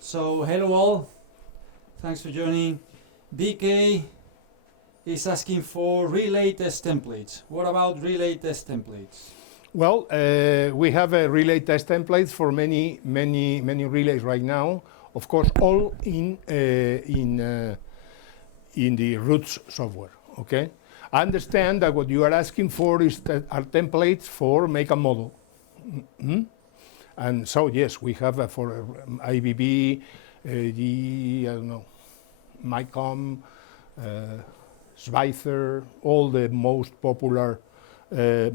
So hello all, thanks for joining. BK is asking for relay test templates. What about relay test templates? Well, we have a relay test templates for many relays right now. Of course, all in the roots software. Okay. I understand that what you are asking for are templates for make a model. Mm-hmm. And so yes, we have for IBB, I don't know, MyCom, Schweitzer, all the most popular relay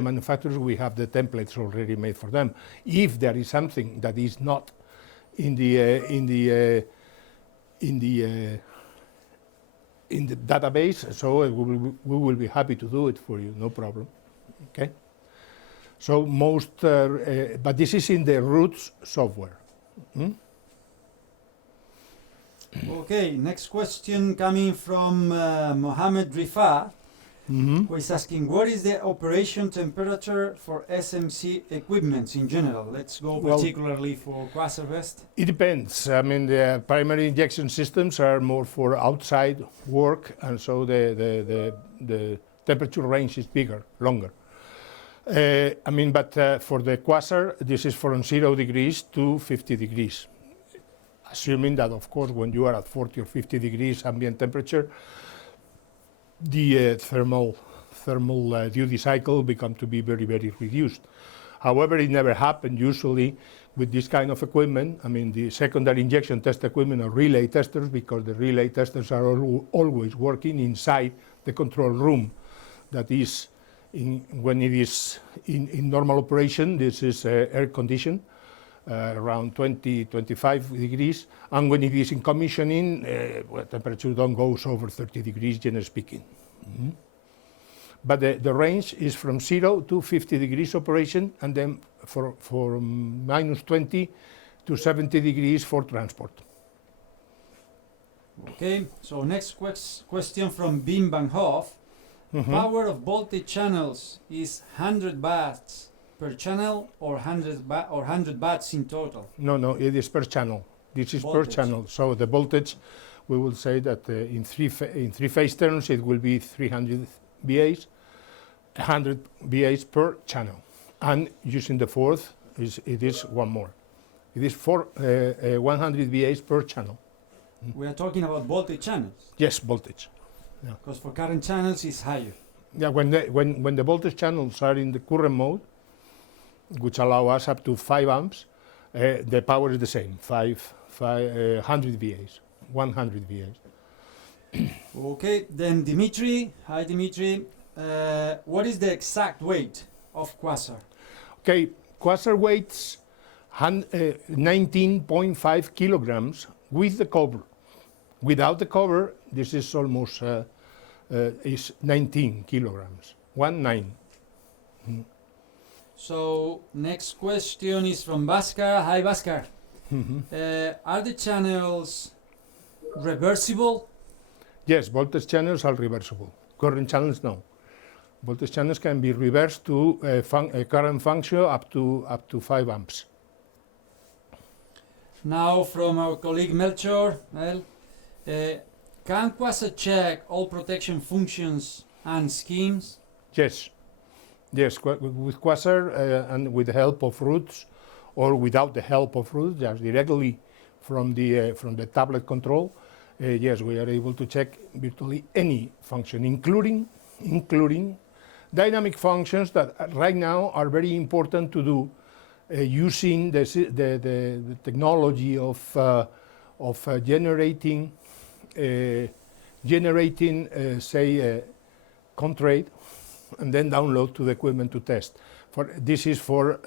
manufacturers. We have the templates already made for them. If there is something that is not in the database, so we will be happy to do it for you, no problem. Okay. So but this is in the roots software. Hmm? Okay, next question coming from Mohammed Rifa, who is asking, what is the operation temperature for SMC equipments in general? Let's go particularly for Quasar West. It depends. I mean, the primary injection systems are more for outside work, and so the temperature range is bigger, longer. But for the Quasar, this is from 0 degrees to 50 degrees. Assuming that, of course, when you are at 40 or 50 degrees ambient temperature, the thermal duty cycle become to be very, very reduced. However, it never happened usually with this kind of equipment. I mean, the secondary injection test equipment are relay testers, because the relay testers are always working inside the control room. That is, when it is in normal operation, this is air conditioned. Around 20-25 degrees, and when it is in commissioning, temperature don't goes over 30 degrees, generally speaking. Mm-hmm. But the range is from 0 to 50 degrees operation, and then for minus 20 to 70 degrees for transport. Okay, so next question from Bim Van Hoff. Mm-hmm. Power of voltage channels is 100 watts per channel or 100 watts in total? No, it is per channel. This is voltage. Per channel. So the voltage, we will say that in three phase terms, it will be 300 VAs, 100 VAs per channel. And using the fourth, it is one more. It is 100 VAs per channel. We are talking about voltage channels? Yes, voltage. Because for current channels, it's higher. Yeah, when the voltage channels are in the current mode, which allow us up to 5 amps, the power is the same, 100 VAs, 100 VAs. Okay, then Dimitri, hi Dimitri, what is the exact weight of Quasar? Okay, Quasar weighs 19.5 kilograms with the cover. Without the cover, this is almost is 19 kilograms, 19. So next question is from Bhaskar. Hi Bhaskar. Are the channels reversible? Yes, voltage channels are reversible. Current channels, no. Voltage channels can be reversed to a current function up to 5 amps. Now from our colleague Melchor, can Quasar check all protection functions and schemes? Yes. Yes, with Quasar and with the help of roots, or without the help of roots, just directly from the tablet control, yes, we are able to check virtually any function, including dynamic functions that right now are very important to do using the technology of generating say contraid, and then download to the equipment to test. This is for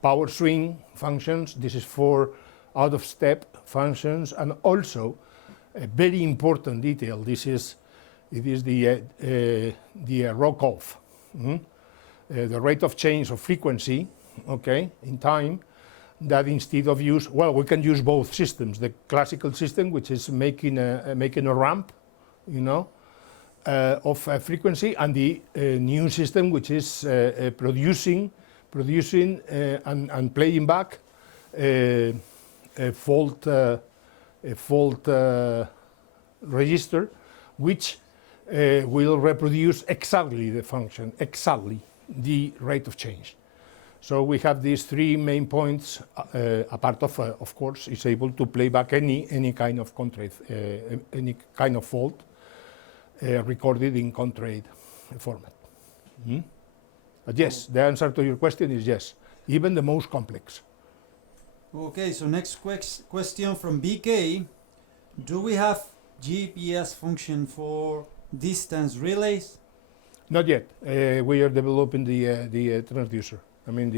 power swing functions, this is for out of step functions, and also a very important detail, it is the rock off, the rate of change of frequency, okay, in time, that instead of we can use both systems, the classical system, which is making a ramp, of frequency, and the new system, which is producing producing and playing back a fault register, which will reproduce exactly the function, exactly the rate of change. So we have these three main points. A part of course, is able to play back any kind of contraid, any kind of fault recorded in contraid format. But yes, the answer to your question is yes, even the most complex. Okay, so next question from BK. Do we have GPS function for distance relays? Not yet. We are developing the transducer. I mean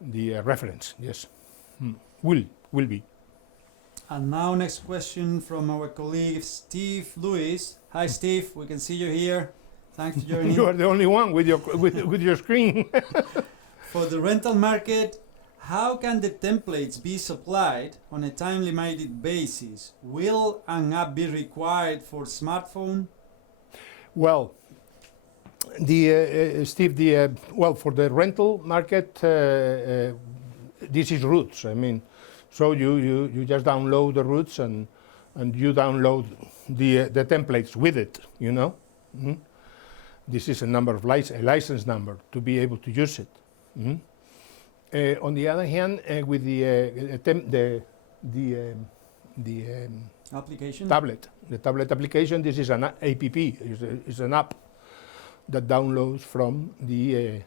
the reference. Yes, will be. And now next question from our colleague Steve Lewis. Hi Steve, we can see you here. Thanks for joining. You are the only one with your screen. For the rental market, how can the templates be supplied on a time-limited basis? Will an app be required for smartphone? Well, Steve, well, for the rental market, this is routes. I mean, so you just download the routes and you download the templates with it. You know, this is a number of a license number to be able to use it. On the other hand, with the Application? the tablet application, this is an app, is an app that downloads from the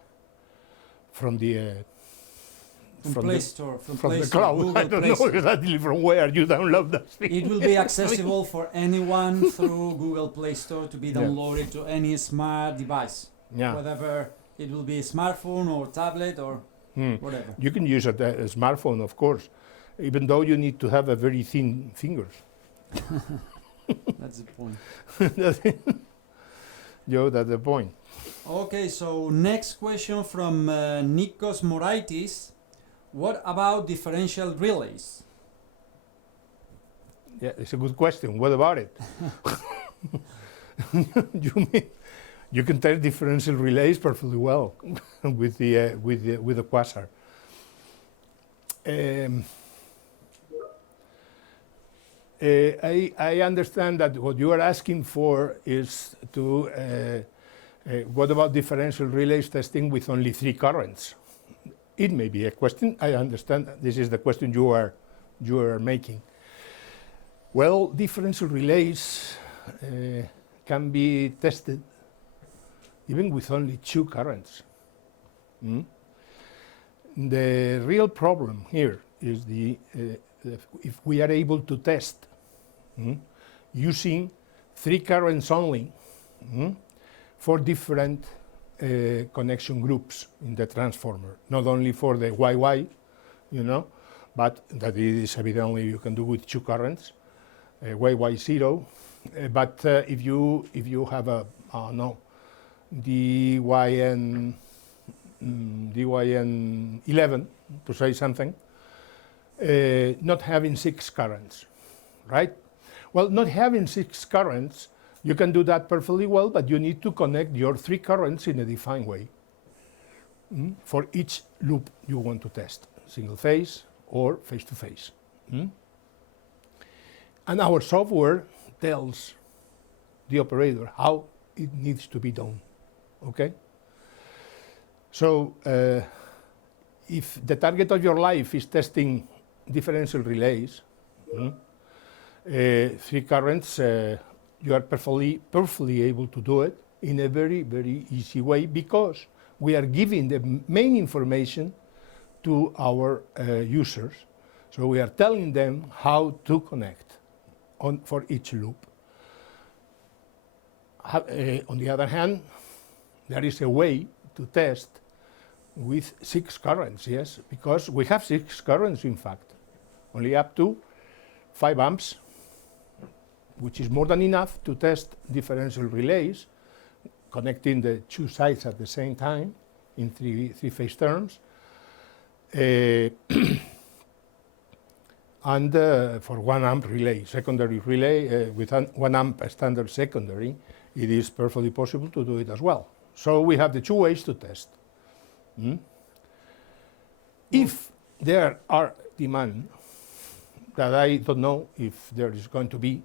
Play Store, from Play the Store, cloud. Google I don't Play know Store. exactly from where you download that thing. It will be accessible for anyone through Google Play Store to be downloaded to any smart device. Yeah. Whether it will be a smartphone or tablet or whatever. You can use a smartphone, of course, even though you need to have a very thin fingers. That's the point. Joe, that's the point. Okay, so next question from Nikos Moraitis. What about differential relays? Yeah, it's a good question. What about it? You can test differential relays perfectly well with the Quasar. I understand that what you are asking for is to what about differential relays testing with only 3 currents? It may be a question. I understand this is the question you are making. Well, differential relays can be tested even with only 2 currents. The real problem here is if we are able to test using 3 currents only for different connection groups in the transformer, not only for the YY, you know, but that is evidently you can do with 2 currents, YY0. But if you have a DYN11 to say something, not having 6 currents, right? Well, not having 6 currents, you can do that perfectly well, but you need to connect your 3 currents in a defined way for each loop you want to test, single phase or face-to-face. And our software tells the operator how it needs to be done, okay? So if the target of your life is testing differential relays, 3 currents, you are perfectly able to do it in a very, very easy way because we are giving the main information to our users. So we are telling them how to connect for each loop. On the other hand, there is a way to test with 6 currents, yes, because we have 6 currents, in fact, only up to 5 amps, which is more than enough to test differential relays, connecting the 2 sides at the same time in 3-phase terms. And for 1 amp relay, secondary relay, with 1 amp standard secondary, it is perfectly possible to do it as well. So we have the 2 ways to test. Mm? If there are demand that I don't know if there is going to be,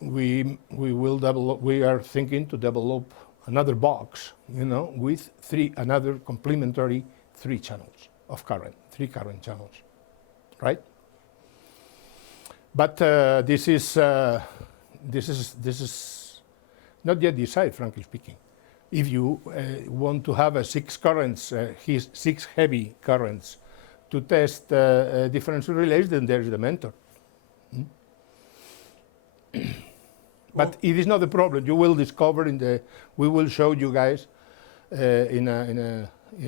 we will develop. We are thinking to develop another box, with another complementary 3 channels of current, 3 current channels, right? But this is not yet decided, frankly speaking. If you want to have 6 currents, 6 heavy currents, to test differential relays, then there is the mentor. But it is not the problem. You will discover we will show you guys in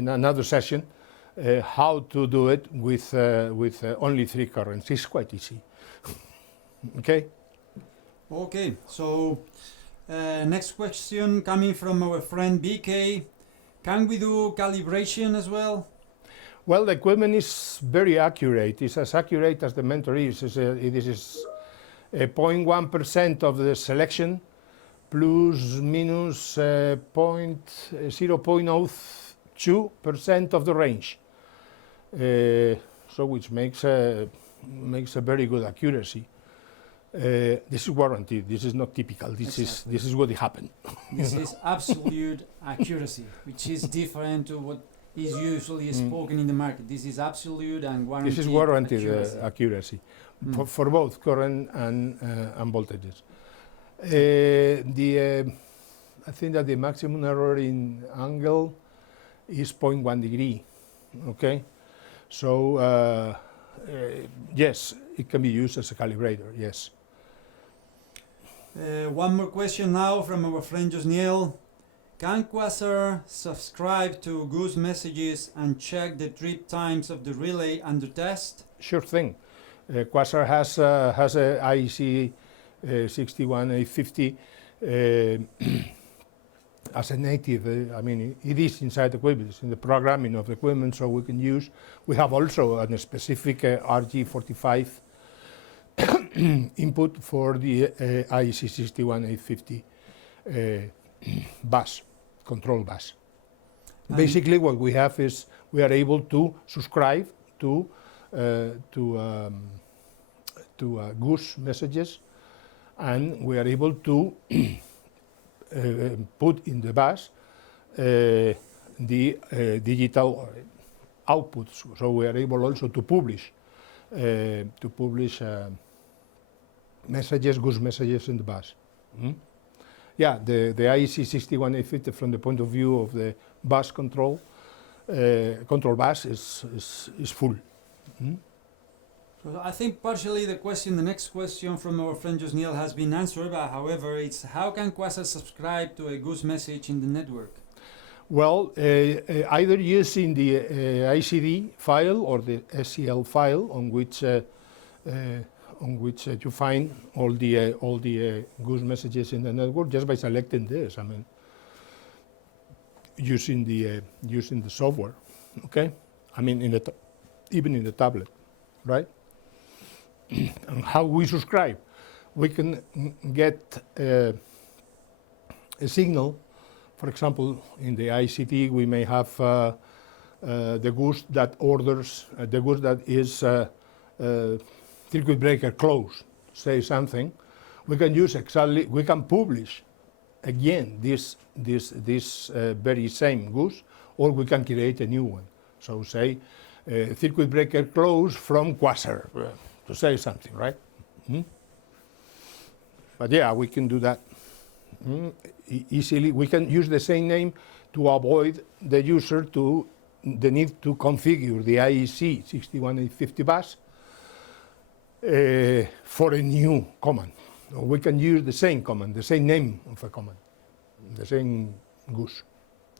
another session how to do it with only 3 currents. It's quite easy. Okay. Okay. So next question coming from our friend BK. Can we do calibration as well? Well, the equipment is very accurate. It's as accurate as the mentor is. This is 0.1% of the selection plus minus 0.02% of the range. So which makes a very good accuracy. This is warranted. This is not typical. This is what happened. This is absolute accuracy, which is different to what is usually spoken in the market. This is absolute and guaranteed. This is warranted accuracy for both current and voltages. I think that the maximum error in angle is 0.1 degree. Okay, so yes, it can be used as a calibrator. Yes. One more question now from our friend Josniel. Can Quasar subscribe to Goose messages and check the trip times of the relay under test? Sure thing. Quasar has a IEC 61850 as a native. I mean, it is inside the equipment. It's in the programming of the equipment, so we can use. We have also a specific RG45 input for the IEC 61850 bus, control bus. Basically, what we have is we are able to subscribe to Goose messages, and we are able to put in the bus the digital outputs. So we are able also to publish messages, Goose messages in the bus. Yeah, the IEC 61850 from the point of view of the bus control bus is full. So I think partially the next question from our friend Josniel has been answered, but however, it's how can Quasar subscribe to a Goose message in the network? Well, either using the ICD file or the SCL file on which you find all the Goose messages in the network, just by selecting this. I mean, using the software. Okay, I mean even in the tablet, right? And how we subscribe, we can get a signal. For example, in the ICT, we may have the Goose that orders, the Goose that is circuit breaker closed, say something. We can use exactly, we can publish again this very same Goose, or we can create a new one. So say circuit breaker closed from Quasar, to say something, right? But yeah, we can do that easily. We can use the same name to avoid the user the need to configure the IEC 61850 bus for a new command. We can use the same command, the same name of a command, the same Goose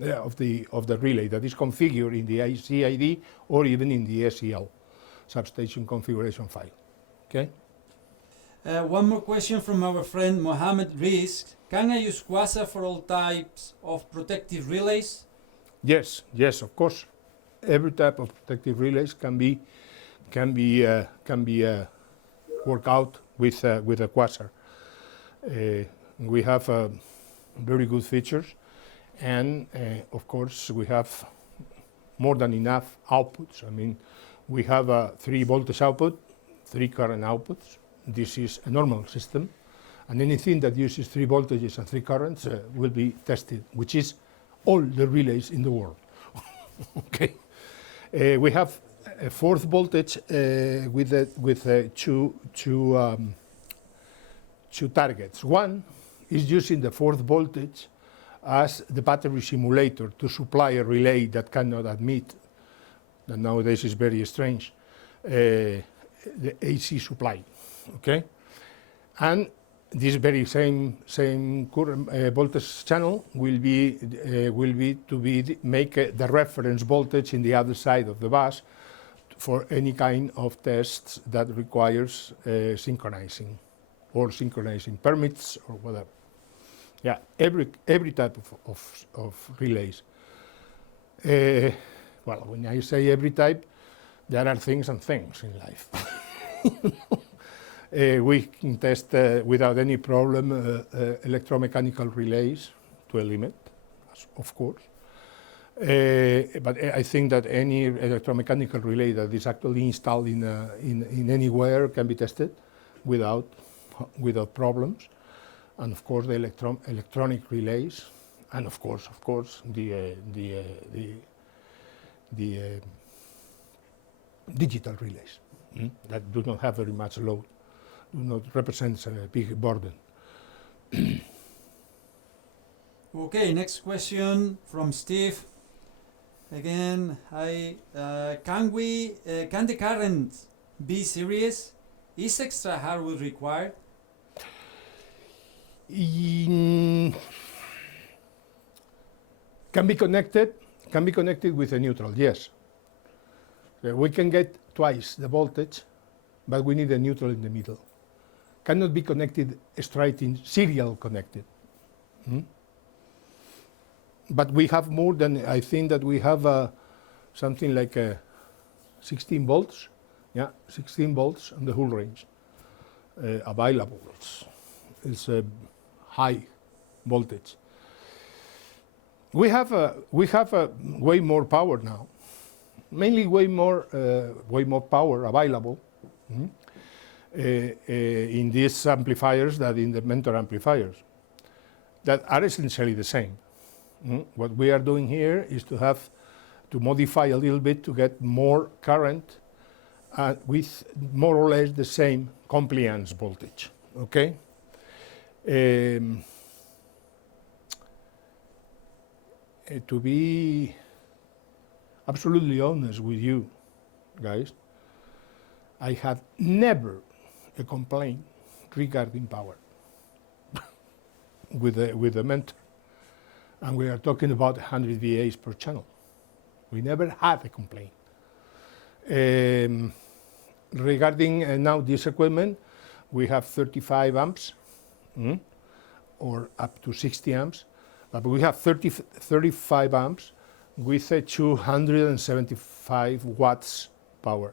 of the relay that is configured in the IEC ID or even in the SCL substation configuration file. Okay. One more question from our friend Mohammed Risk. Can I use Quasar for all types of protective relays? Yes, of course. Every type of protective relays can be worked out with a Quasar. We have very good features, and of course we have more than enough outputs. I mean, we have a 3 voltage output, 3 current outputs. This is a normal system, and anything that uses 3 voltages and 3 currents will be tested, which is all the relays in the world. Okay. We have a 4th voltage with two targets. One is using the 4th voltage as the battery simulator to supply a relay that cannot admit, that nowadays is very strange, the AC supply. Okay, and this very same current voltage channel will be make the reference voltage in the other side of the bus for any kind of tests that requires synchronizing permits or whatever. Yeah, every type of relays. Well, when I say every type, there are things and things in life. We can test without any problem electromechanical relays to a limit, of course. But I think that any electromechanical relay that is actually installed in anywhere can be tested without problems. And of course the electronic relays, and of course the digital relays that do not have very much load, do not represent a big burden. Okay, next question from Steve. Again, can the current be serious? Is extra hardware required? Can be connected with a neutral, yes. We can get twice the voltage, but we need a neutral in the middle. Cannot be connected straight in serial connected. But we have more than, I think that we have something like 16 volts, yeah, 16 volts on the whole range available. It's a high voltage. We have way more power now, mainly way more power available in these amplifiers than in the Mentor amplifiers that are essentially the same. What we are doing here is to modify a little bit to get more current with more or less the same compliance voltage. Okay. To be absolutely honest with you guys, I have never a complaint regarding power with the Mentor, and we are talking about 100 VAs per channel. We never had a complaint. Regarding now this equipment, we have 35 amps or up to 60 amps, but we have 35 amps with a 275 watts power.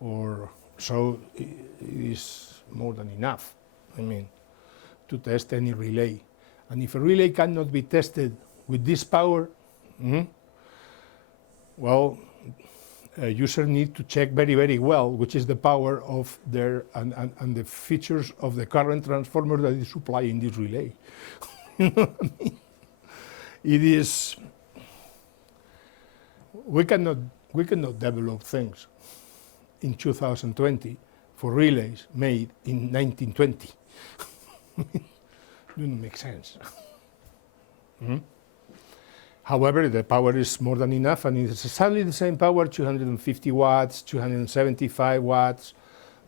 Or so it is more than enough, I mean, to test any relay. And if a relay cannot be tested with this power, well, a user needs to check very, very well which is the power of their and the features of the current transformer that is supplying this relay. You know what I mean? It is. We cannot develop things in 2020 for relays made in 1920. Doesn't make sense. However, the power is more than enough, and it's exactly the same power, 250 watts, 275 watts,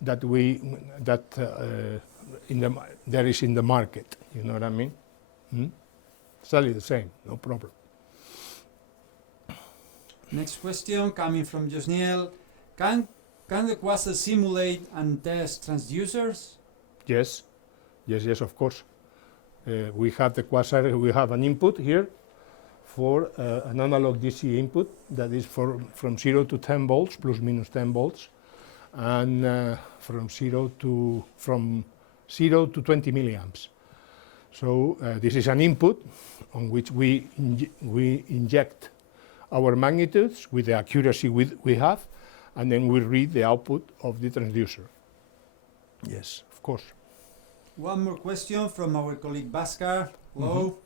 that there is in the market. You know what I mean? Exactly the same, no problem. Next question coming from Josniel. Can the Quasar simulate and test transducers? Yes, of course. We have the Quasar, we have an input here for an analog DC input that is from 0 to 10 volts, plus minus 10 volts, and from 0 to 20 milliamps. So this is an input on which we inject our magnitudes with the accuracy we have, and then we read the output of the transducer. Yes, of course. One more question from our colleague Bhaskar. Hello.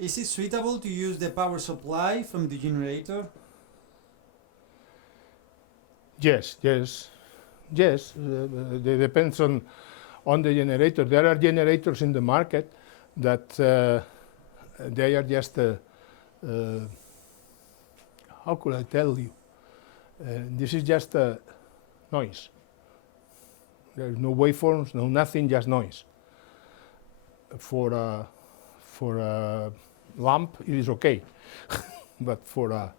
Is it suitable to use the power supply from the generator? Yes. It depends on the generator. There are generators in the market that they are just how could I tell you? This is just a noise. There's no waveforms, no nothing, just noise. For a lamp, it is okay, but for a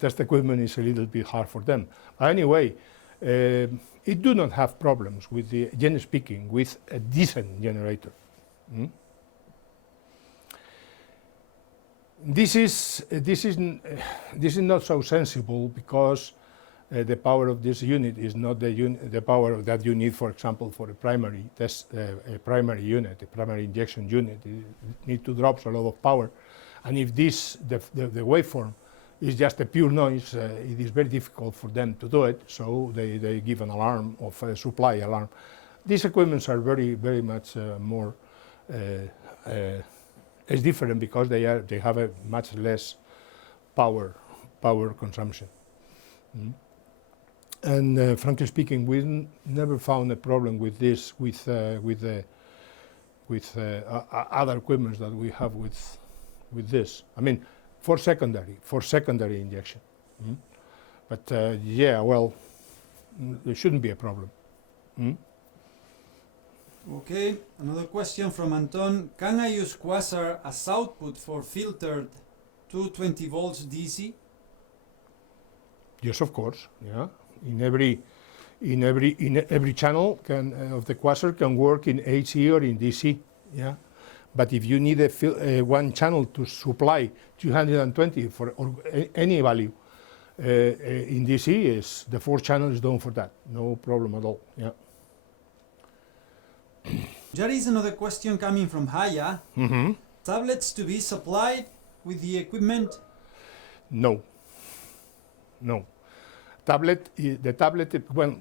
test equipment, it's a little bit hard for them. Anyway, it do not have problems with the, generally speaking, with a decent generator. This is not so sensible because the power of this unit is not the power that you need, for example, for a primary test, a primary unit, a primary injection unit. It need to drop a lot of power, and if the waveform is just a pure noise, it is very difficult for them to do it. So they give an alarm of a supply alarm. These equipments are very much more. It's different because they have a much less power consumption. And frankly speaking, we never found a problem with this with other equipments that we have with this. I mean, for secondary injection. But yeah, well, there shouldn't be a problem. Okay, another question from Anton. Can I use Quasar as output for filtered 220 volts DC? Yes, of course. Yeah, in every channel of the Quasar can work in AC or in DC. Yeah, but if you need one channel to supply 220 for any value in DC, is the 4 channels done for that. No problem at all. Yeah. There is another question coming from Haya. Tablets to be supplied with the equipment? No. The tablet,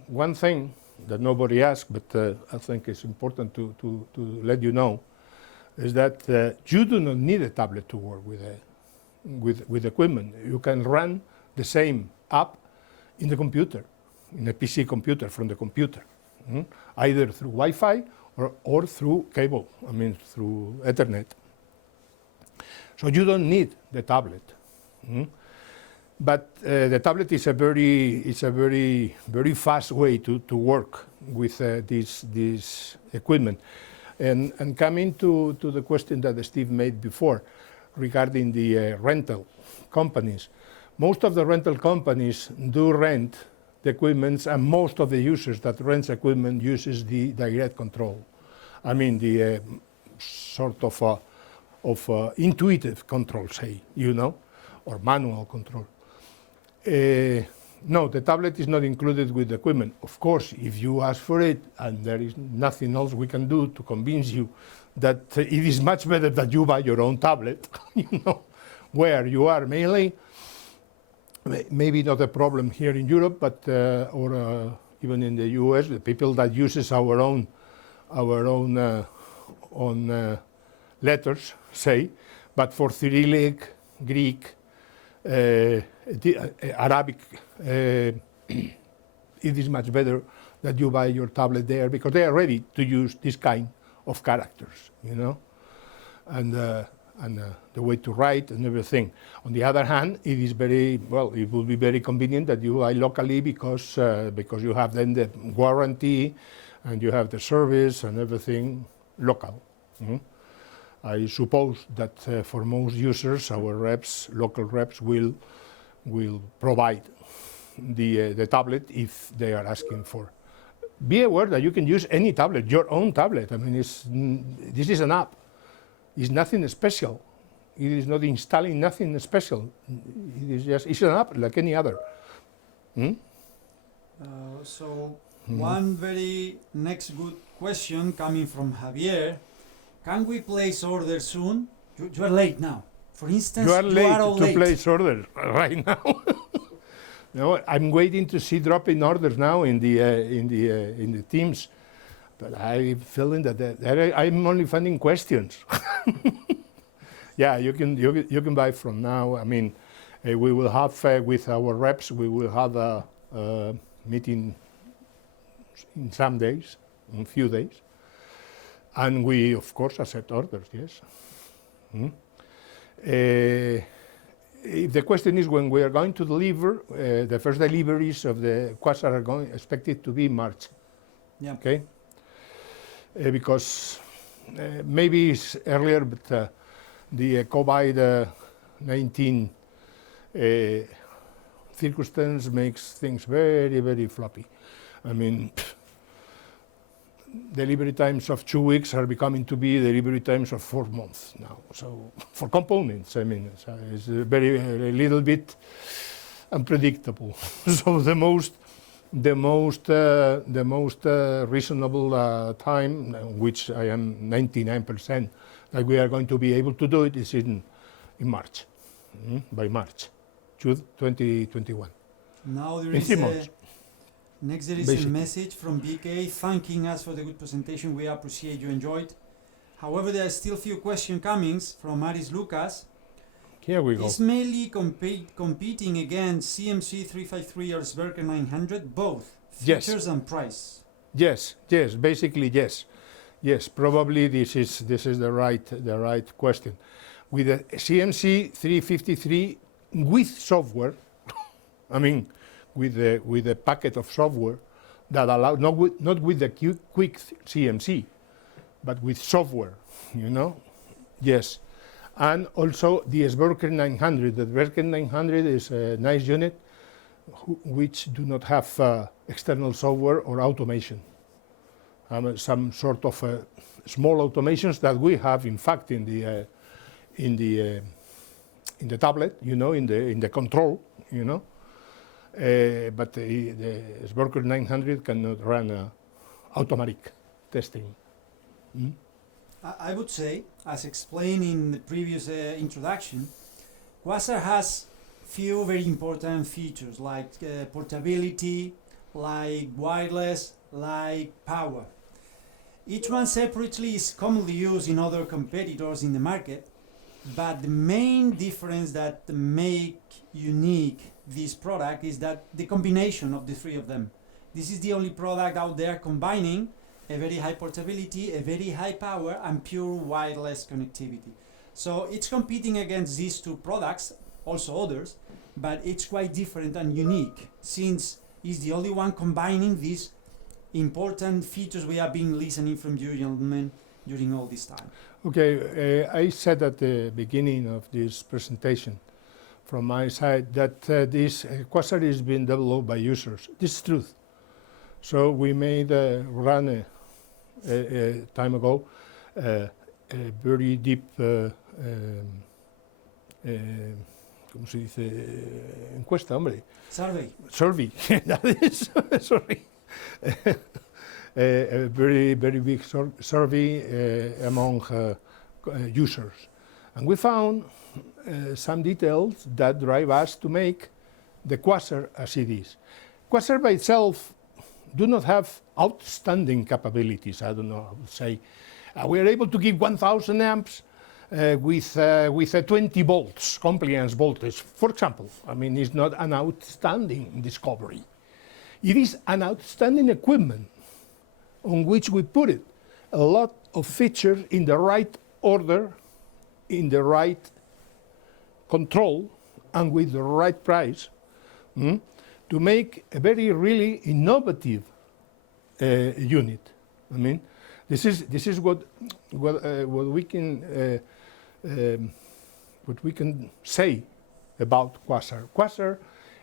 one thing that nobody asked, but I think it's important to let you know, is that you do not need a tablet to work with equipment. You can run the same app in the computer, in a PC computer, from the computer, either through Wi-Fi or through cable, I mean through Ethernet. So you don't need the tablet. But the tablet is a very fast way to work with this equipment. And coming to the question that Steve made before regarding the rental companies, most of the rental companies do rent the equipments, and most of the users that rents equipment uses the direct control. I mean the sort of intuitive control, say, or manual control. No, the tablet is not included with the equipment. Of course, if you ask for it and there is nothing else we can do to convince you that it is much better that you buy your own tablet, where you are mainly, maybe not a problem here in Europe, but or even in the US, the people that uses our own letters, say, but for Cyrillic, Greek, Arabic, it is much better that you buy your tablet there because they are ready to use this kind of characters, and the way to write and everything. On the other hand, it is it will be very convenient that you buy locally because you have then the warranty and you have the service and everything local. I suppose that for most users, our local reps will provide the tablet if they are asking for. Be aware that you can use any tablet, your own tablet. I mean, this is an app. It's nothing special. It is not installing nothing special. It's an app like any other. One very next good question coming from Javier. Can we place orders soon? You're late now. For instance, You are late all to late. place orders right now. No, I'm waiting to see dropping orders now in the teams, but I'm feeling that I'm only finding questions. Yeah, you can buy from now. I mean, we will have with our reps. We will have a meeting in some days, in a few days, and we of course accept orders. Yes. If the question is when we are going to deliver, the first deliveries of the Quasar are expected to be March. Yeah. Okay. Because maybe it's earlier, but the COVID-19 circumstance makes things very, very floppy. I mean, delivery times of 2 weeks are becoming to be delivery times of 4 months now. So for components, I mean, it's a little bit unpredictable. So the most reasonable time, which I am 99% that we are going to be able to do it, is in March, by March 2021. Now there in is 3 months. Next, there is Basically. a message from BK thanking us for the good presentation. We appreciate you enjoyed. However, there are still few question comings from Aris Lucas. Here we go. Is mainly competing against CMC 353 or Sberker 900, both Yes. features and price. Yes, basically yes. Yes, probably this is the right question. With the CMC 353 with software, I mean, with the packet of software that allows, not with the quick CMC, but with software, you know? Yes. And also the Sberker 900. The Sberker 900 is a nice unit which do not have external software or automation. Some sort of small automations that we have, in fact, in the tablet, you know, in the control, you know. But the Sberker 900 cannot run automatic testing. I would say, as explained in the previous introduction, Quasar has few very important features like portability, like wireless, like power. Each one separately is commonly used in other competitors in the market, but the main difference that make unique this product is that the combination of the three of them. This is the only product out there combining a very high portability, a very high power, and pure wireless connectivity. So it's competing against these two products, also others, but it's quite different and unique since it's the only one combining these important features we have been listening from you gentlemen during all this time. Okay, I said at the beginning of this presentation from my side that this Quasar is being developed by users. This is truth. So we made run a time ago a very deep ¿cómo se dice? Encuesta, hombre. Survey. That is, sorry. A very, very big survey among users. And we found some details that drive us to make the Quasar as it is. Quasar by itself do not have outstanding capabilities. I don't know, I would say. We are able to give 1,000 amps with a 20 volts compliance voltage, for example. I mean, it's not an outstanding discovery. It is an outstanding equipment on which we put it a lot of features in the right order, in the right control, and with the right price to make a very really innovative unit. I mean, this is what we can say about Quasar. Quasar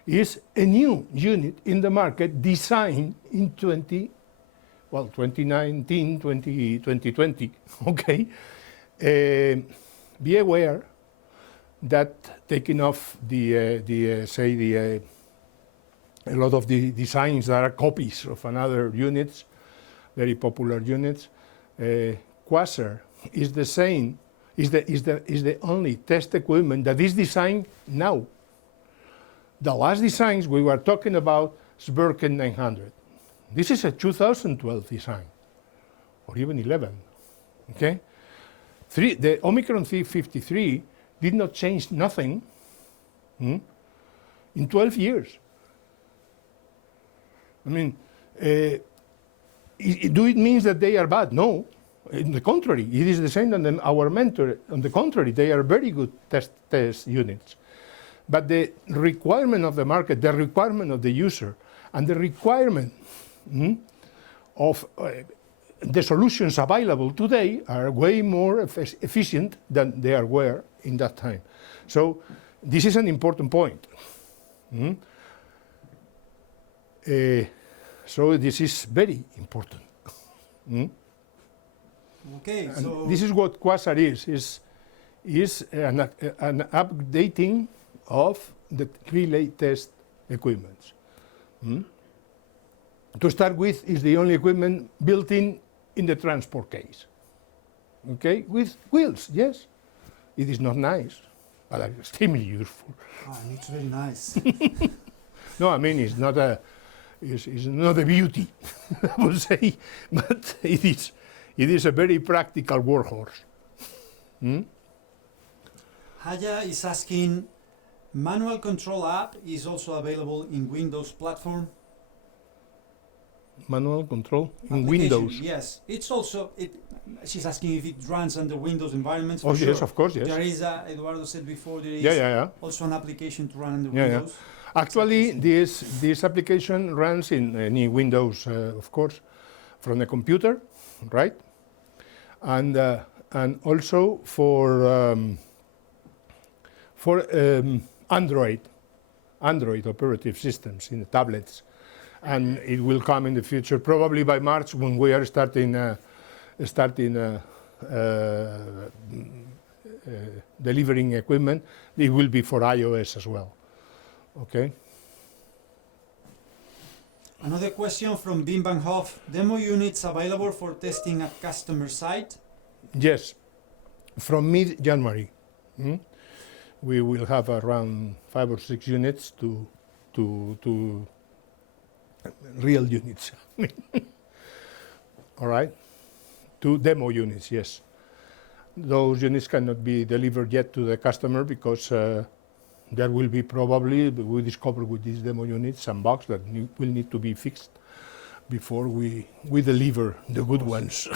is a new unit in the market designed in 2019, 2020. Okay, be aware that taking off a lot of the designs that are copies of another units, very popular units, Quasar is the same is the only test equipment that is designed now. The last designs we were talking about Sberken 900. This is a 2012 design, or even 11. Okay, the Omicron 353 did not change nothing in 12 years. I mean, do it mean that they are bad? No. On the contrary, it is the same than our mentor. On the contrary, they are very good test units. But the requirement of the market, the requirement of the user, and the requirement of the solutions available today are way more efficient than they were in that time. So this is an important point. So this is very important. Okay, And so this is what Quasar is an updating of the relay test equipment. To start with, is the only equipment built in the transport case. Okay, with wheels, yes. It is not nice, but extremely useful. it's very nice. No, I mean it's not a beauty, I would say, but it is a very practical workhorse. Haya is asking, manual control app is also available in Windows platform? Manual control in Application, Windows. yes. It's also, she's asking if it runs under Windows environments. Oh, For yes, sure. of course, yes. There is, Eduardo said before, there is Yeah. also an application to run under Yeah. Windows. Actually, this application runs in any Windows, of course, from the computer, right? And also for Android operative systems in the tablets, and it will come in the future, probably by March when we are starting delivering equipment. It will be for iOS as well. Okay. Another question from Bim Van Hoff. Demo units available for testing at customer site? Yes, from mid-January. We will have around 5 or 6 units to real units. All right, 2 demo units, yes. Those units cannot be delivered yet to the customer because there will be probably, we discovered with these demo units, some bugs that will need to be fixed before we deliver the good ones.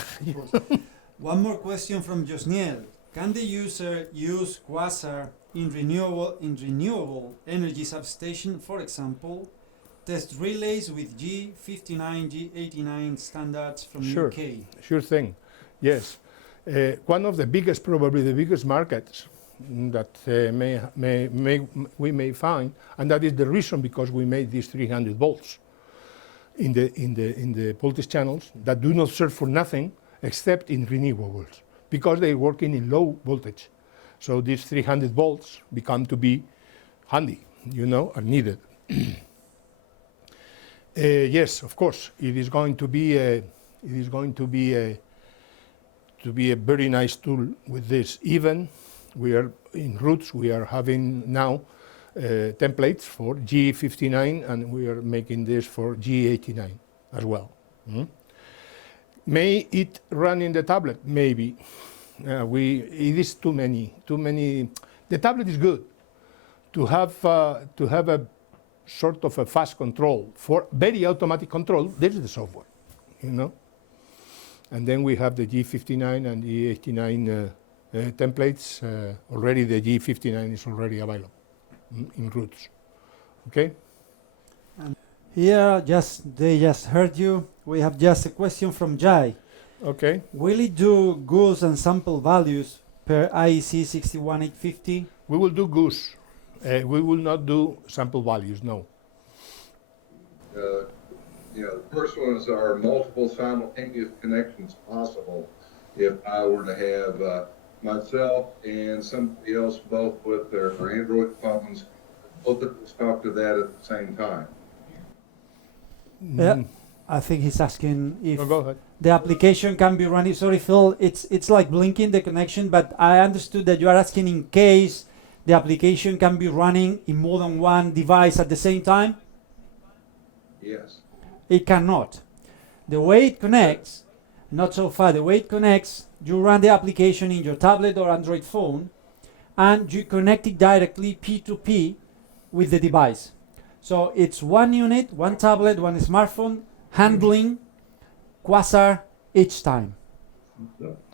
One more question from Josniel. Can the user use Quasar in renewable energy substation, for example, test relays with G59, G89 standards from Sure. UK? Sure thing, yes. One of the biggest, probably the biggest markets that we may find, and that is the reason because we made these 300 volts in the voltage channels that do not serve for nothing except in renewables, because they are working in low voltage. So these 300 volts become to be handy, are needed. Yes, of course, it is going to be a very nice tool with this. Even we are in roots, we are having now templates for G59, and we are making this for G89 as well. May it run in the tablet? Maybe. It is too many. The tablet is good to have a sort of a fast control. For very automatic control, there is the software, And then we have the G59 and the G89 templates. Already the G59 is already available in roots. Okay? Here, they just heard you. We have just a question from Jai. Okay. Will it do goose and sample values per IEC 61850? We will do goose. We will not do sample values, no. The first ones are multiple simultaneous connections possible. If I were to have myself and somebody else both with their Android phones, both of us talk to that at the same time. Yeah. I think he's asking if No, go ahead. the application can be running. Sorry, Phil, it's like blinking the connection, but I understood that you are asking in case the application can be running in more than one device at the same time. Yes. It cannot. The way it connects, not so far, the way it connects, you run the application in your tablet or Android phone, and you connect it directly P2P with the device. So it's one unit, one tablet, one smartphone, handling Quasar each time.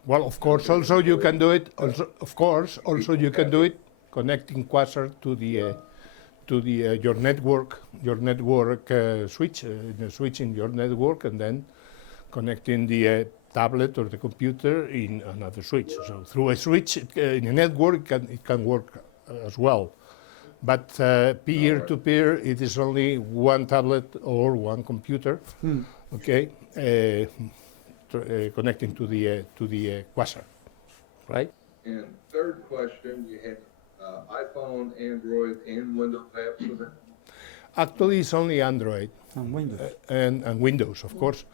Well, of course, also you can do it. Also, of course, also you can do it connecting Quasar to the your network switch, the switch in your network, and then connecting the tablet or the computer in another switch. So through a switch in a network, it can work as well. But peer-to-peer, it is only one tablet or one computer, okay, connecting to the Quasar, right? And third question, you have iPhone, Android, and Windows apps with it? Actually, it's only Android And Windows. and Windows, of course,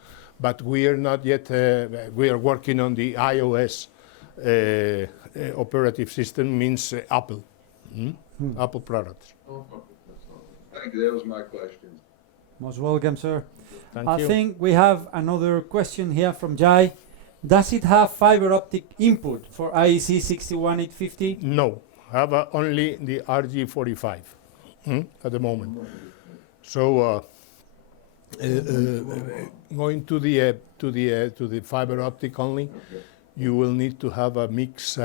but we are not yet. We are working on the iOS operative system, means Apple, Apple products. Thank you, that was my question. Most welcome, sir. Thank I you. think we have another question here from Jai. Does it have fiber optic input for IEC 61850? No, have only the RG45 at the moment. So going to the fiber optic only, you will need to have a mix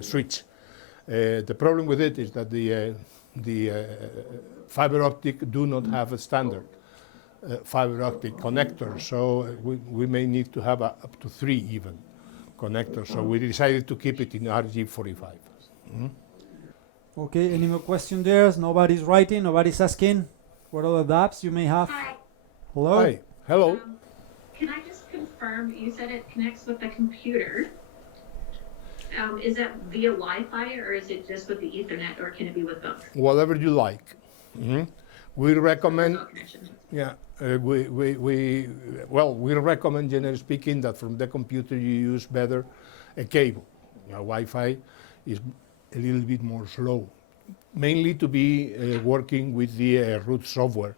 switch. The problem with it is that the fiber optic do not have a standard fiber optic connector, so we may need to have up to 3 even connectors. So we decided to keep it in RG45. Okay, any more questions there? Nobody's writing, nobody's asking. What other apps you may have? Hi. Hello? Hi, hello. Can I just confirm, you said it connects with the computer. Is that via Wi-Fi or is it just with the Ethernet, or can it be with both? Whatever you like. We recommend, Without connection. yeah, we recommend, generally speaking, that from the computer you use better a cable. Wi-Fi is a little bit more slow, mainly to be working with the root software.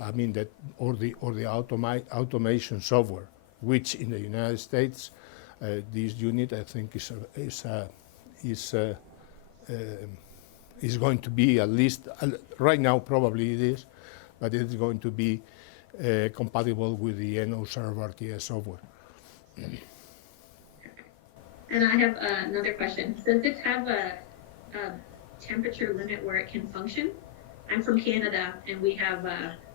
I mean that, or the automation software, which in the United States, this unit I think is going to be, at least right now probably it is, but it is going to be compatible with the NO server RTS software. And I have another question. Does it have a temperature limit where it can function? I'm from Canada and we have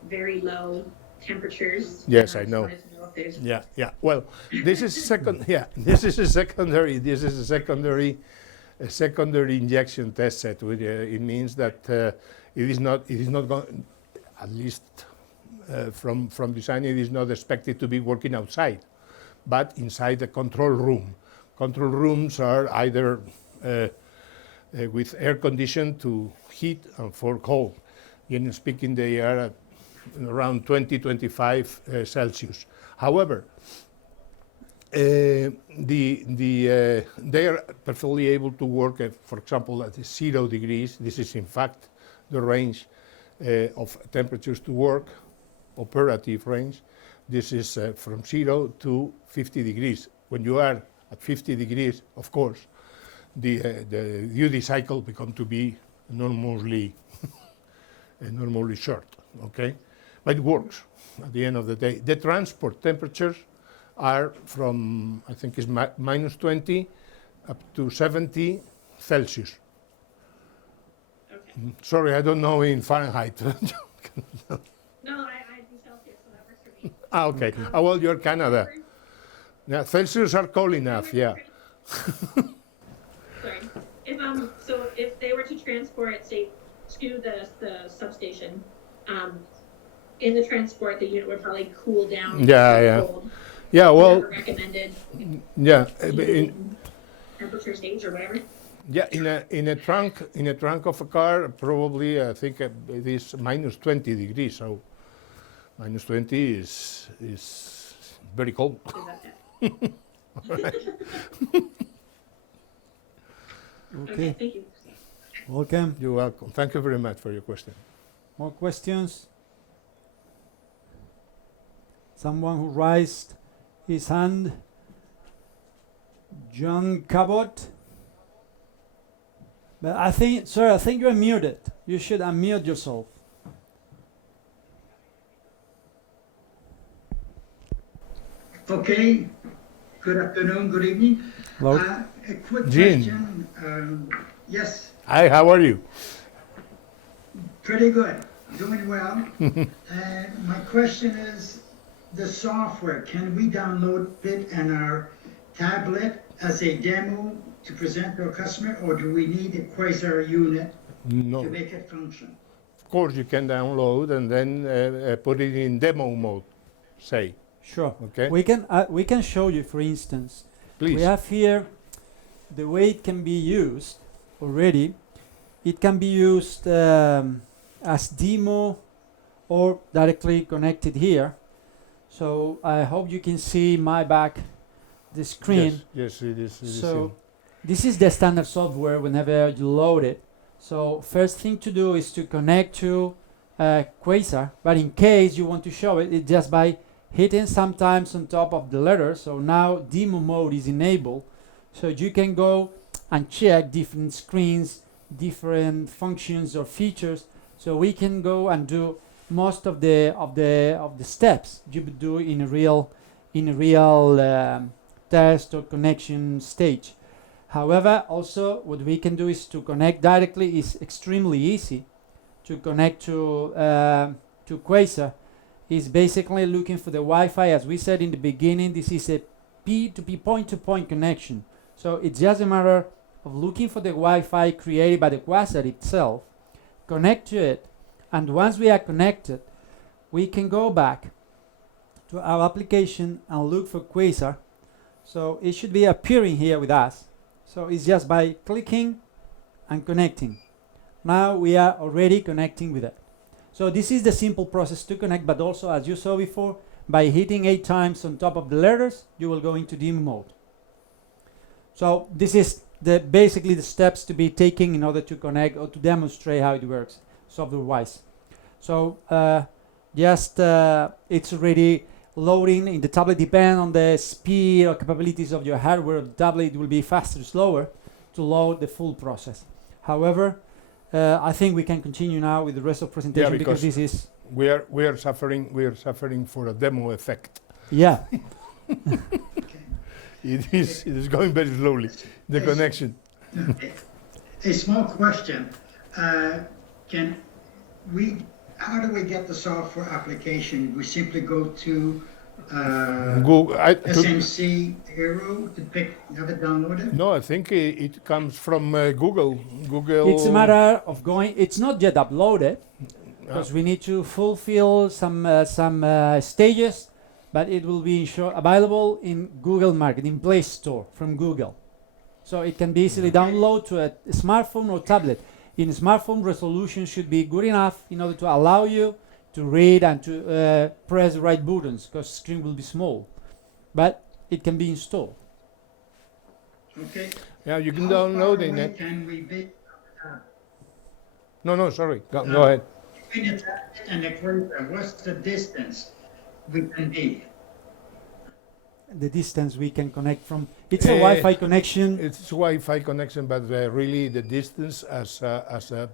very low temperatures. Yes, I I know. just wanted to know if there's Yeah. Well, this is second. Yeah, this is a secondary. This is a secondary injection test set. It means that it is not going, at least from design, it is not expected to be working outside, but inside the control room. Control rooms are either with air conditioned to heat and for cold. Generally speaking, they are at around 20-25 Celsius. However, they are perfectly able to work, for example, at 0 degrees. This is in fact the range of temperatures to work, operative range. This is from 0 to 50 degrees. When you are at 50 degrees, of course, the duty cycle becomes to be enormously short, okay? But it works at the end of the day. The transport temperatures are from, I think it's minus 20 up to 70 Celsius. Okay. Sorry, I don't know in Fahrenheit. No, I do Celsius, so that works for me. Okay. Well, you're Canada. Yeah, Celsius are cold enough, yeah. Sorry. If they were to transport it, say, to the substation, in the transport, the unit would probably cool down. Yeah. Cold. Yeah, well, Whatever recommended yeah. temperature stage or whatever. Yeah, in a trunk of a car, probably I think it is minus 20 degrees. So Minus 20 is very cold. Is that it? Okay, Thank you. welcome. You're welcome. Thank you very much for your question. More questions? Someone who raised his hand? John Cabot? But I think, sir, I think you're muted. You should unmute yourself. Okay, good afternoon, good evening. Hello. A quick Gene. question. Yes, Hi, how are you? pretty good, doing well. My question is, the software, can we download it in our tablet as a demo to present to a customer, or do we need a Quasar unit No. to make it function? Of course, you can download and then put it in demo mode, say. Sure. Okay. We can show you, for instance. Please. We have here the way it can be used already. It can be used as demo or directly connected here. So I hope you can see my back, the screen. Yes, it is. So this is the standard software whenever you load it. So first thing to do is to connect to Quasar, but in case you want to show it, it's just by hitting sometimes on top of the letter. So now demo mode is enabled, so you can go and check different screens, different functions or features. So we can go and do most of the steps you would do in a real test or connection stage. However, also what we can do is to connect directly. Is extremely easy to connect to Quasar. Is basically looking for the Wi-Fi. As we said in the beginning, this is a P2P point-to-point connection. So it's just a matter of looking for the Wi-Fi created by the Quasar itself, connect to it, and once we are connected, we can go back to our application and look for Quasar. So it should be appearing here with us. So it's just by clicking and connecting. Now we are already connecting with it. So this is the simple process to connect, but also, as you saw before, by hitting 8 times on top of the letters, you will go into demo mode. So this is basically the steps to be taken in order to connect or to demonstrate how it works software-wise. So it's already loading in the tablet. Depending on the speed or capabilities of your hardware, the tablet will be faster or slower to load the full process. However, I think we can continue now with the rest of the presentation, because this is we are suffering for a demo effect. yeah. It is going very slowly, the Yes. connection. A small question. How do we get the software application? We simply go to SMC Hero to have it downloaded? No, I think it comes from Google. It's a matter of going. It's not yet uploaded because we need to fulfill some stages, but it will be available in Google Market, in Play Store from Google. So it can be easily downloaded to a smartphone or tablet. In smartphone, resolution should be good enough in order to allow you to read and to press the right buttons, because the screen will be small. But it can be installed. Okay. Yeah, you can How download far it. away can we be? No, sorry. Go ahead. Between the tablet and the Quasar, what's the distance we can be? the distance we can connect from. It's a Wi-Fi connection. It's Wi-Fi connection, but really the distance as a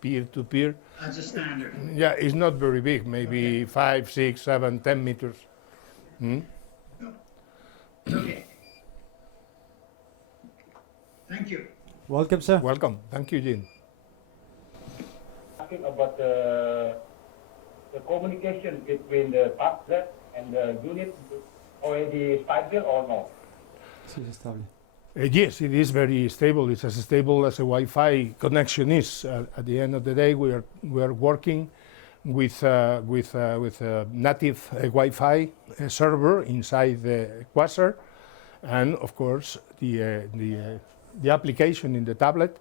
peer-to-peer. As a standard. Yeah, it's not very big. Maybe 5, 6, 7, 10 meters. Hmm? Okay. Thank you. Welcome, sir. Welcome. Thank you, Jean. Talking about the communication between the tablet and the unit already stable or no? Yes, it is very stable. It's as stable as a Wi-Fi connection is. At the end of the day, we are working with a native Wi-Fi server inside the Quasar, and of course the application in the tablet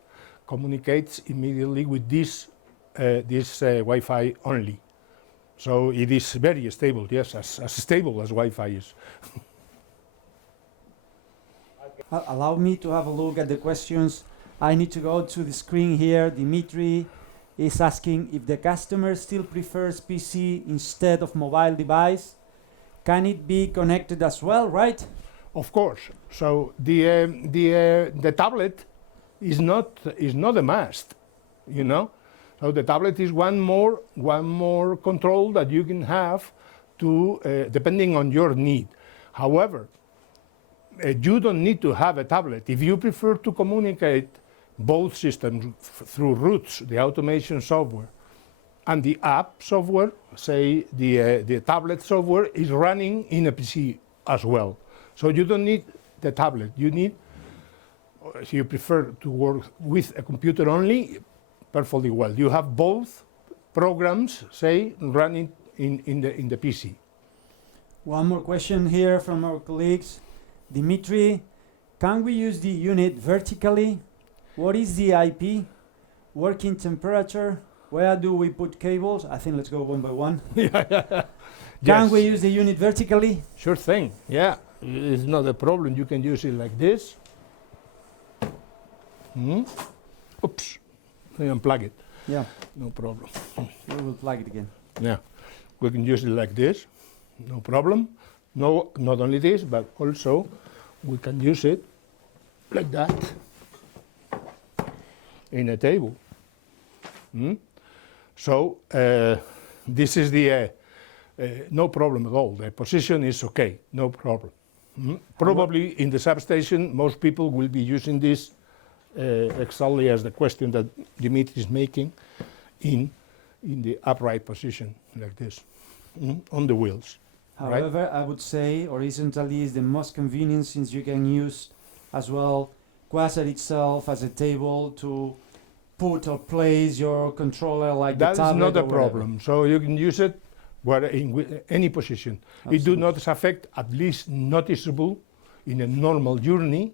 communicates immediately with this Wi-Fi only. So it is very stable, yes, as stable as Wi-Fi is. Allow me to have a look at the questions. I need to go to the screen here. Dimitri is asking if the customer still prefers PC instead of mobile device. Can it be connected as well, right? Of course. So the tablet is not a must, you know. So the tablet is one more control that you can have to depending on your need. However, you don't need to have a tablet. If you prefer to communicate both systems through routes, the automation software, and the app software, say the tablet software is running in a PC as well. So you don't need the tablet. You need, if you prefer to work with a computer only, perfectly well. You have both programs, say, running in the PC. One more question here from our colleagues. Dimitri, can we use the unit vertically? What is the IP? Working temperature? Where do we put cables? I think let's go one by one. Can Yes. we use the unit vertically? Sure thing, yeah. It's not a problem. You can use it like this. Oops, I unplug it. Yeah, No problem. we will plug it again. Yeah, we can use it like this. No problem. No, not only this, but also we can use it like that in a table. So this is the no problem at all. The position is okay, no problem. Probably in the substation, most people will be using this exactly as the question that Dimitri is making in the upright position like this, on the wheels. However, I would say horizontally is the most convenient since you can use as well Quasar itself as a table to put or place your controller like That the is tablet not a or whatever. problem. So you can use it in any position. It do not affect, at least noticeable, in a normal journey.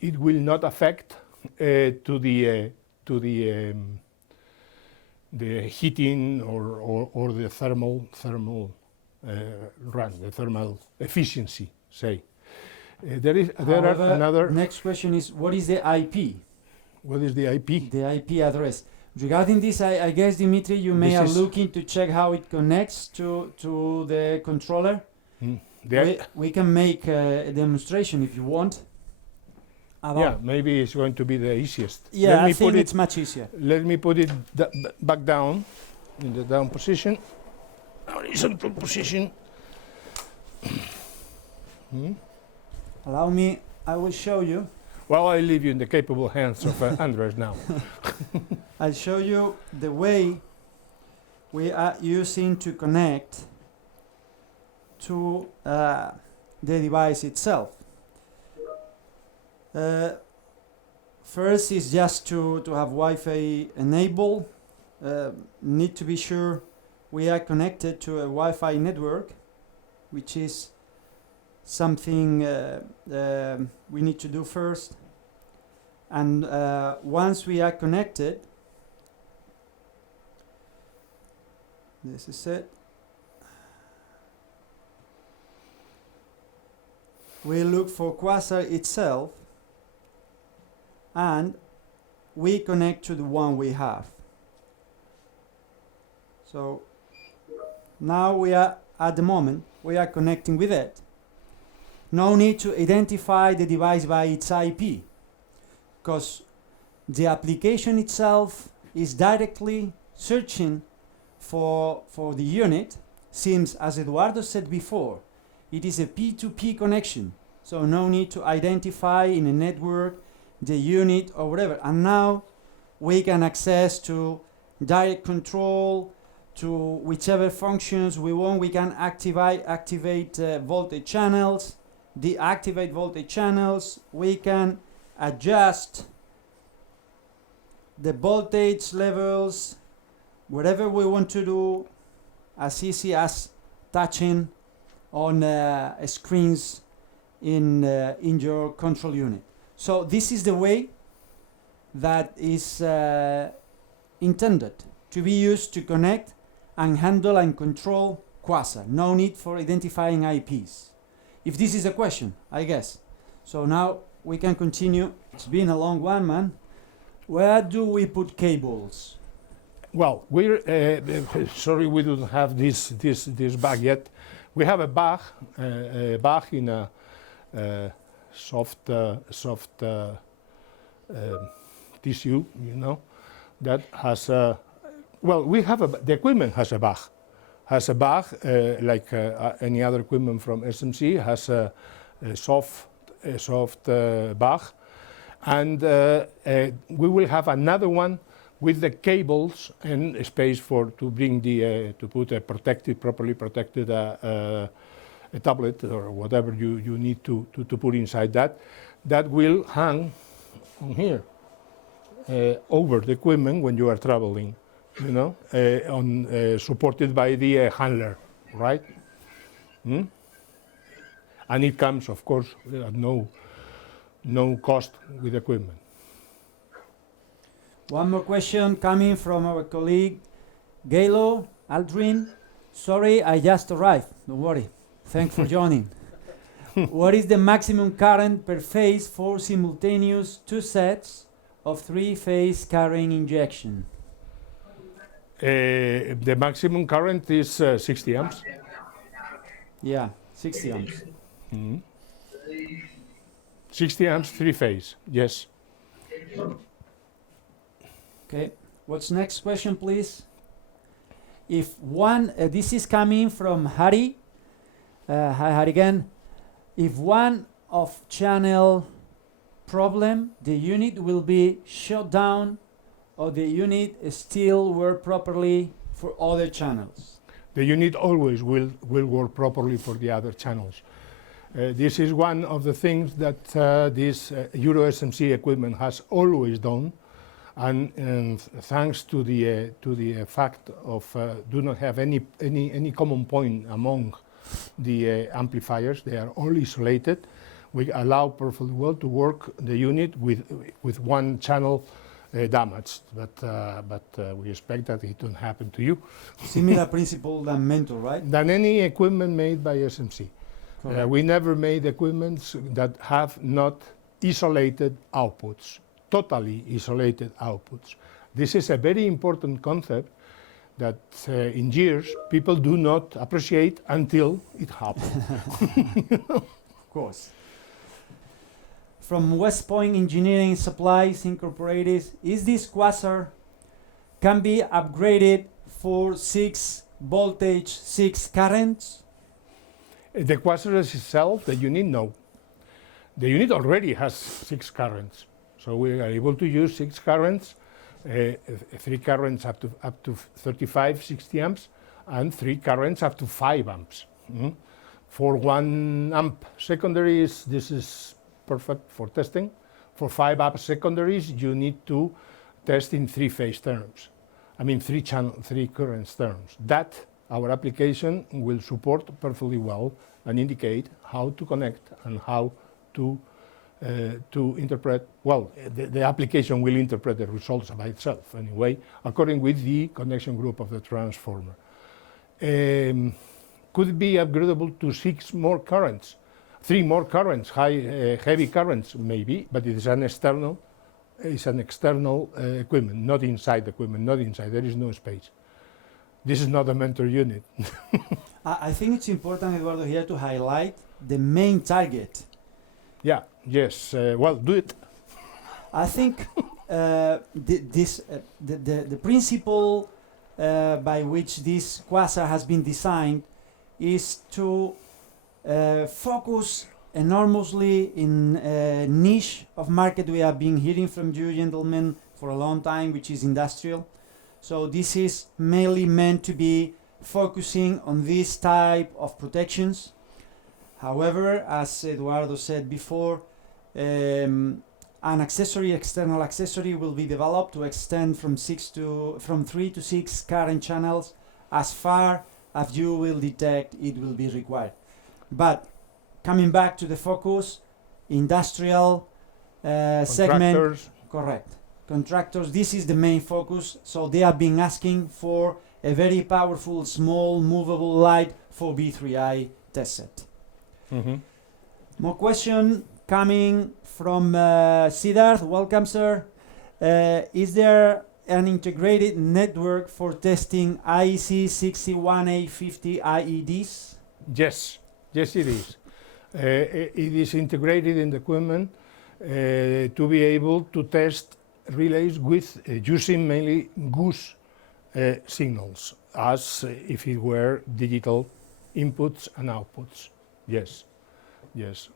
It will not affect to the heating or the thermal run, the thermal efficiency, say. There However, are another. next question is, what is the IP? What is the IP? The IP address. Regarding this, I guess, Dimitri, you may This are is- looking to check how it connects to the controller. We can make a demonstration if you want. Yeah, maybe it's going to be the easiest. Yeah, Let me I think put it. it's much easier. Let me put it back down, in the down position, horizontal position. Allow me, I will show you. Well, I leave you in the capable hands of Andres now. I'll show you the way we are using to connect to the device itself. First is just to have Wi-Fi enabled. Need to be sure we are connected to a Wi-Fi network, which is something we need to do first. And once we are connected, this is it. We look for Quasar itself and we connect to the one we have. So now we are, at the moment, we are connecting with it. No need to identify the device by its IP, because the application itself is directly searching for the unit, since, as Eduardo said before, it is a P2P connection, so no need to identify in a network the unit or whatever. And now we can access to direct control to whichever functions we want. We can activate voltage channels, deactivate voltage channels. We can adjust the voltage levels, whatever we want to do, as easy as touching on screens in your control unit. So this is the way that is intended to be used to connect and handle and control Quasar. No need for identifying IPs. If this is a question, I guess. So now we can continue. It's been a long one, man. Where do we put cables? Well, we're sorry we don't have this bag yet. We have a bag in a soft tissue, you know, that has a. Well, we have the equipment has a bag. Has a bag like any other equipment from SMC, has a soft bag, and we will have another one with the cables and a space to bring to put a properly protected a tablet or whatever you need to put inside that will hang on here over the equipment when you are traveling. You know, supported by the handler, right? And it comes, of course, at no cost with equipment. One more question coming from our colleague Galo Aldrin. Sorry, I just arrived. Don't worry. Thanks for joining. What is the maximum current per phase for simultaneous 2 sets of 3-phase current injection? The maximum current is 60 amps. Yeah, 60 amps. 60 amps, 3-phase, yes. Okay, what's next question, please? If one, this is coming from Hari. Hi, Hari again. If one of channel problem, the unit will be shut down or the unit still work properly for other channels? The unit always will work properly for the other channels. This is one of the things that this EuroSMC equipment has always done, and thanks to the fact of do not have any common point among the amplifiers, they are all isolated. We allow perfectly well to work the unit with one channel damaged, but we expect that it won't happen to you. Similar principle than Mentor, right? Than any equipment made by SMC. We never made equipments that have not isolated outputs, totally isolated outputs. This is a very important concept that in years people do not appreciate until it happens. Of course. From West Point Engineering Supplies Incorporated, is this Quasar can be upgraded for 6 voltage, 6 currents? The Quasar itself, the unit, no. The unit already has 6 currents, so we are able to use 6 currents, 3 currents up to 35, 60 amps, and 3 currents up to 5 amps. For 1 amp secondaries, this is perfect for testing. For 5 amp secondaries, you need to test in 3-phase terms. I mean 3 currents terms. That our application will support perfectly well and indicate how to connect and how to interpret. Well, the application will interpret the results by itself anyway, according with the connection group of the transformer. Could it be upgradable to 6 more currents? 3 more currents, heavy currents, maybe, but it is an external equipment, not inside the equipment, not inside. There is no space. This is not a Mentor unit. I think it's important, Eduardo, here to highlight the main target. Yeah. Yes. Well, do it. I think the principle by which this Quasar has been designed is to focus enormously in a niche of market we have been hearing from you gentlemen for a long time, which is industrial. So this is mainly meant to be focusing on this type of protections. However, as Eduardo said before, an external accessory will be developed to extend from 3 to 6 current channels as far as you will detect it will be required. But coming back to the focus, industrial segment, correct. Contractors, this is the main focus, so they have been asking for a very powerful, small, movable light for B3I test set. Mhm. More question coming from Siddharth. Welcome, sir. Is there an integrated network for testing IEC 61A50 IEDs? Yes, yes, it is. It is integrated in the equipment to be able to test relays with using mainly goose signals as if it were digital inputs and outputs. Yes, yes.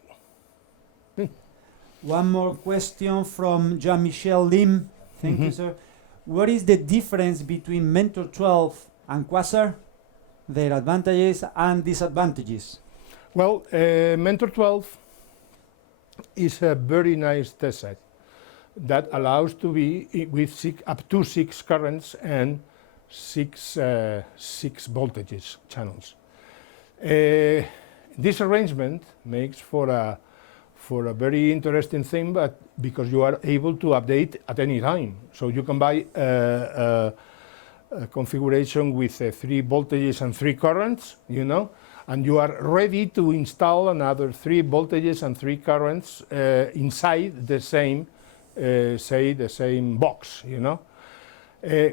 One more question from Jean-Michel Lim. Thank you, sir. What is the difference between Mentor 12 and Quasar? Their advantages and disadvantages? Well, Mentor 12 is a very nice test set that allows to be with up to 6 currents and 6 voltages channels. This arrangement makes for a very interesting thing, but because you are able to update at any time. So you can buy a configuration with 3 voltages and 3 currents, you know, and you are ready to install another 3 voltages and 3 currents inside the same, say, the same box, you know.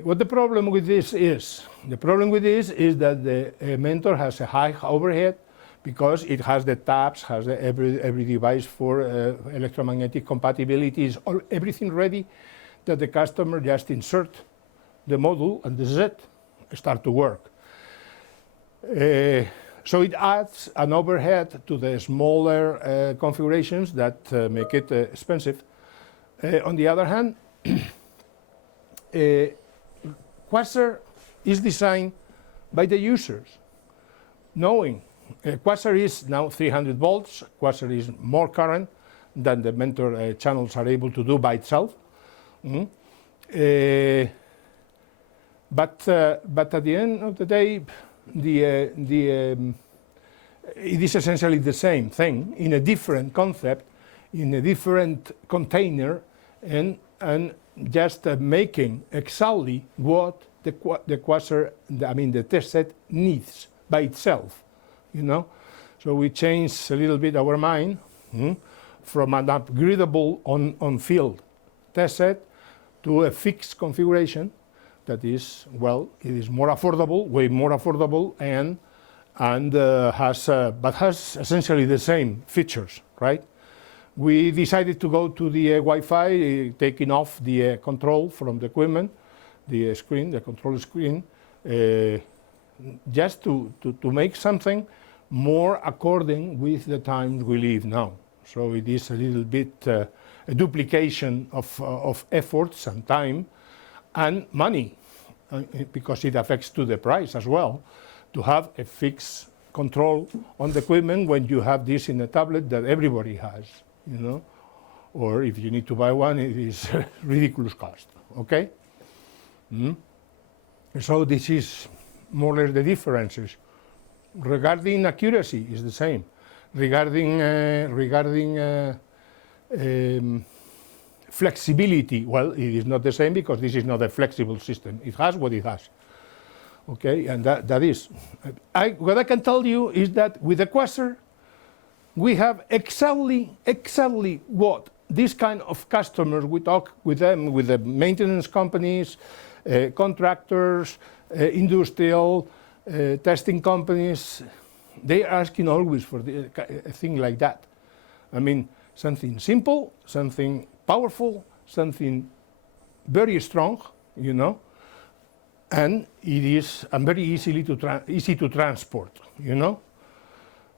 What the problem with this is? The problem with this is that the Mentor has a high overhead because it has the tabs, has every device for electromagnetic compatibility, is everything ready that the customer just insert the module and this is it, start to work. So it adds an overhead to the smaller configurations that make it expensive. On the other hand, Quasar is designed by the users, knowing Quasar is now 300 volts. Quasar is more current than the Mentor channels are able to do by itself. But at the end of the day, it is essentially the same thing in a different concept, in a different container, and just making exactly what the Quasar, the test set needs by itself, you know. So we changed a little bit our mind from an upgradable on-field test set to a fixed configuration that is, well, it is more affordable, way more affordable, and has essentially the same features, right? We decided to go to the Wi-Fi, taking off the control from the equipment, the screen, the control screen, just to make something more according with the times we live now. So it is a little bit a duplication of efforts and time and money, because it affects to the price as well, to have a fixed control on the equipment when you have this in a tablet that everybody has, you know, or if you need to buy one, it is ridiculous cost, okay? So this is more or less the differences. Regarding accuracy, is the same. Regarding flexibility, well, it is not the same because this is not a flexible system. It has what it has. Okay, and that is. What I can tell you is that with the Quasar, we have exactly what this kind of customers, we talk with them, with the maintenance companies, contractors, industrial, testing companies, they are asking always for a thing like that. I mean, something simple, something powerful, something very strong, you know, and it is very easy to transport, you know,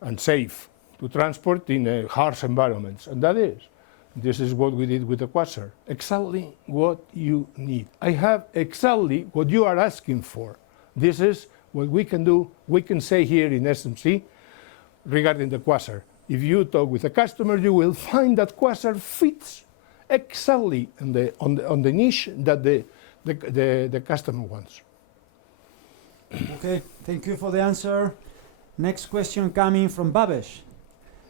and safe to transport in harsh environments, and this is what we did with the Quasar. Exactly what you need. I have exactly what you are asking for. This is what we can do. We can say here in SMC regarding the Quasar. If you talk with a customer, you will find that Quasar fits exactly on the niche that the customer wants. Okay, thank you for the answer. Next question coming from Babesh.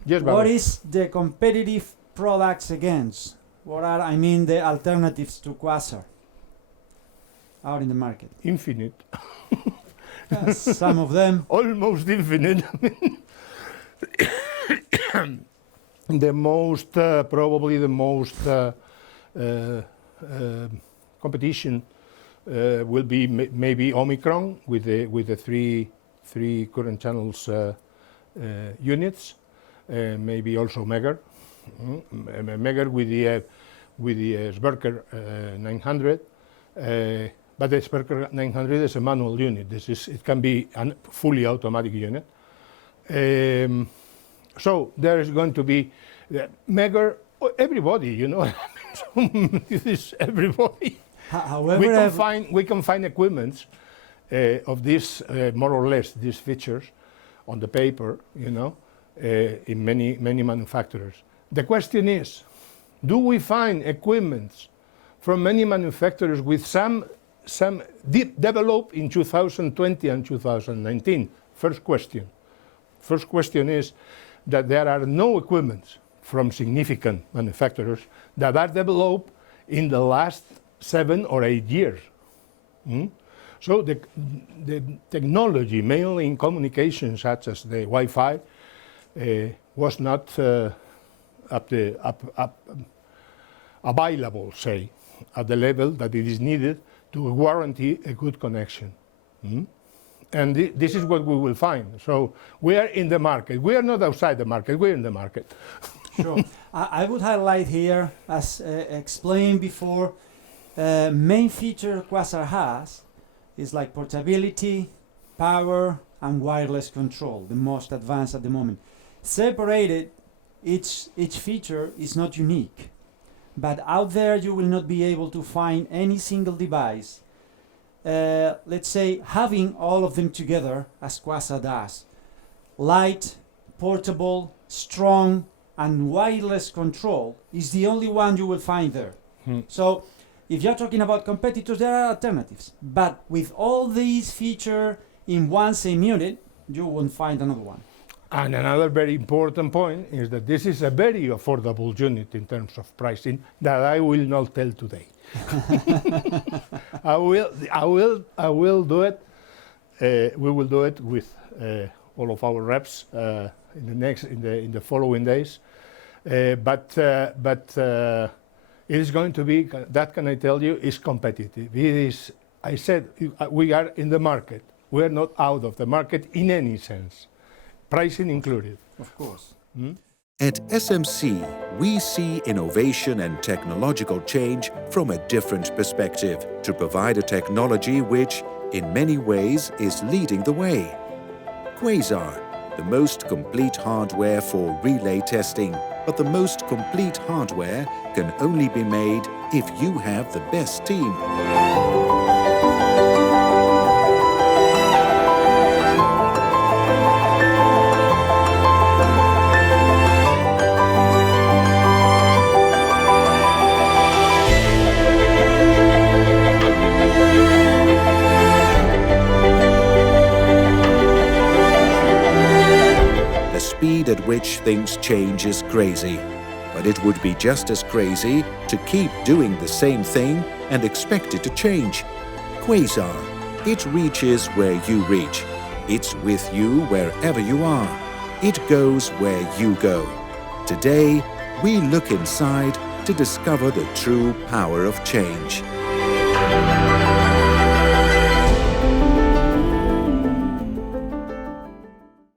Yes, Babesh. What is the competitive products against? What are, the alternatives to Quasar? out in the market? Infinite, Some of them. almost infinite. The most, probably the most competition will be maybe Omicron with the three current channels units, maybe also Megger, Megger with the Sberker 900. But the Sberker 900 is a manual unit. It can be a fully automatic unit. So there is going to be Megger, everybody, you know. This is everybody. However, We can find equipments of this more or less these features on the paper, you know, in many manufacturers. The question is, do we find equipments from many manufacturers with some developed in 2020 and 2019? First question. First question is that there are no equipments from significant manufacturers that are developed in the last 7 or 8 years. So the technology, mainly in communications such as the Wi-Fi, was not available, say, at the level that it is needed to guarantee a good connection. And this is what we will find. So we are in the market. We are not outside the market, we're in the market. sure. I would highlight here, as explained before, main feature Quasar has is like portability, power, and wireless control, the most advanced at the moment. Separated, each feature is not unique, but out there you will not be able to find any single device, let's say, having all of them together as Quasar does. Light, portable, strong, and wireless control is the only one you will find there. So if you're talking about competitors, there are alternatives. But with all these features in one same unit, you won't find another one. And another very important point is that this is a very affordable unit in terms of pricing that I will not tell today. I will do it. We will do it with all of our reps in the following days. But it is going to be, that can I tell you, is competitive. It is, I said, we are in the market. We are not out of the market in any sense, pricing included. Of course. At SMC, we see innovation and technological change from a different perspective to provide a technology which, in many ways, is leading the way. Quasar, the most complete hardware for relay testing, but the most complete hardware can only be made if you have the best team. The speed at which things change is crazy, but it would be just as crazy to keep doing the same thing and expect it to change. Quasar, it reaches where you reach. It's with you wherever you are. It goes where you go. Today, we look inside to discover the true power of change.